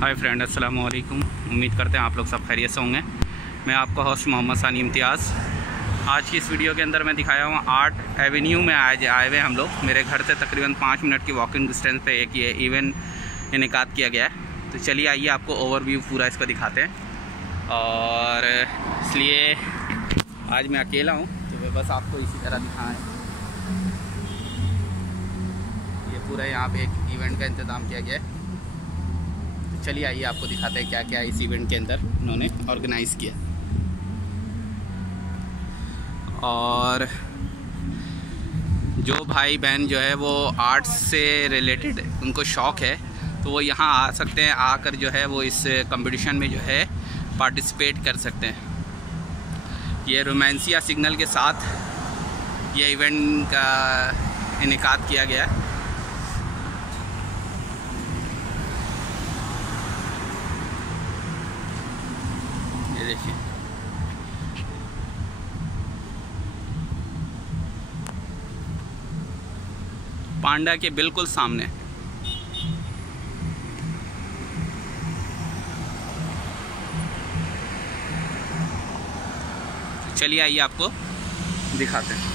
Hi friend, अस्सलाम वालेकुम। उम्मीद करते हैं आप लोग सब खैरियत से होंगे। मैं आपका होस्ट मोहम्मद सानी इम्तियाज़। आज की इस वीडियो के अंदर मैं दिखाया हूँ आर्ट एवेन्यू में आए हुए हम लोग। मेरे घर से तकरीबन 5 मिनट की वॉकिंग डिस्टेंस पे एक ये इवेंट इनेकाद किया गया है। तो चलिए आइए आपको ओवरव्यू पूरा इसका दिखाते हैं। और इसलिए आज मैं अकेला हूँ तो मैं बस आपको इसी तरह दिखाएँ। ये पूरा यहाँ पे एक इवेंट का इंतज़ाम किया गया है। चलिए आइए आपको दिखाते हैं क्या क्या इस इवेंट के अंदर उन्होंने ऑर्गेनाइज़ किया। और जो भाई बहन जो है वो आर्ट्स से रिलेटेड उनको शौक़ है तो वो यहाँ आ सकते हैं। आकर जो है वो इस कंपटीशन में जो है पार्टिसिपेट कर सकते हैं। ये रोमांसिया सिग्नल के साथ ये इवेंट का इनेकाद किया गया है। देखिए पांडा के बिल्कुल सामने। चलिए आइए आपको दिखाते हैं।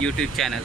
यूट्यूब चैनल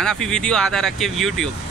अना फिर वीडियो आधा रख के यूट्यूब।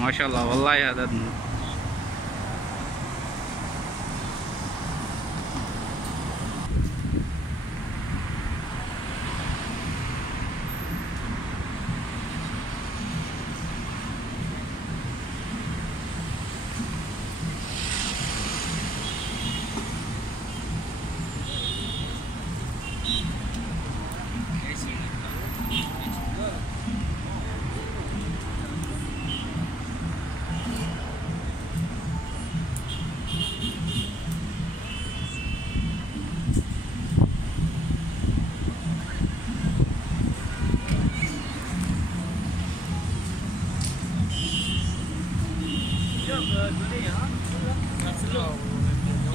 माशाल्लाह वल्लाहि आदत।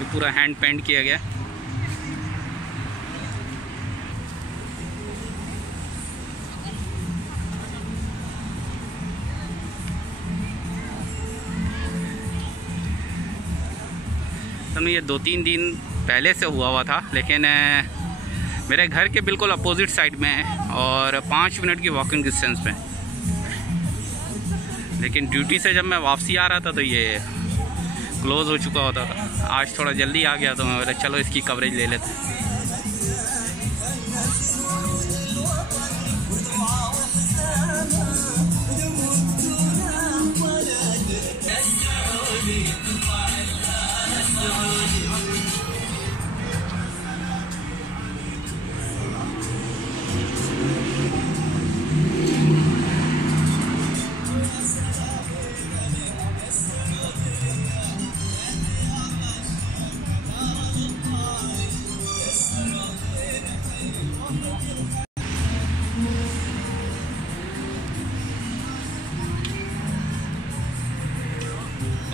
ये पूरा हैंड पेंट किया गया। तो ये 2-3 दिन पहले से हुआ था, लेकिन मेरे घर के बिल्कुल अपोजिट साइड में है और 5 मिनट की वॉकिंग डिस्टेंस पे। लेकिन ड्यूटी से जब मैं वापसी आ रहा था तो ये क्लोज़ हो चुका होता था। आज थोड़ा जल्दी आ गया तो मैं बोला चलो इसकी कवरेज ले लेते हैं।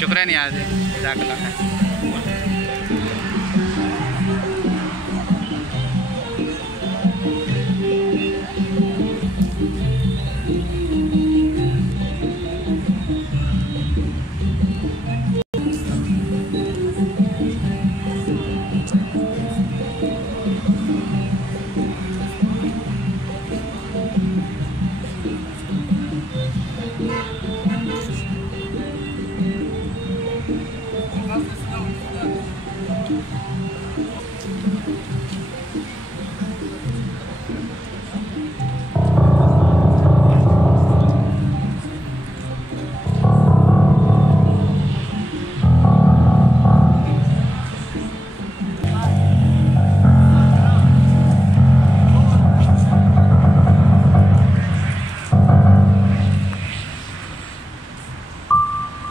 शुक्रिया नियाज़ जज़ाकल्लाह खैर।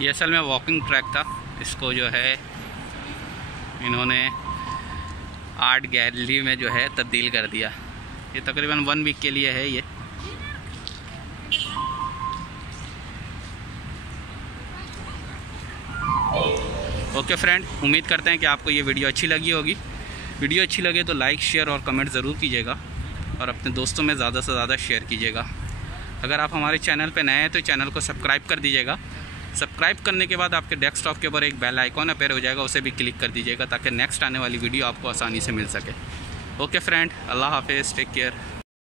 ये असल में वॉकिंग ट्रैक था, इसको जो है इन्होंने आर्ट गैलरी में जो है तब्दील कर दिया। ये तकरीबन 1 वीक के लिए है ये। ओके फ्रेंड, उम्मीद करते हैं कि आपको ये वीडियो अच्छी लगी होगी। वीडियो अच्छी लगे तो लाइक, शेयर और कमेंट ज़रूर कीजिएगा और अपने दोस्तों में ज़्यादा से ज़्यादा शेयर कीजिएगा। अगर आप हमारे चैनल पर नए हैं तो चैनल को सब्सक्राइब कर दीजिएगा। सब्सक्राइब करने के बाद आपके डेस्कटॉप के ऊपर एक बेल आइकॉन अपेयर हो जाएगा, उसे भी क्लिक कर दीजिएगा ताकि नेक्स्ट आने वाली वीडियो आपको आसानी से मिल सके। ओके फ्रेंड, अल्लाह हाफिज़, टेक केयर।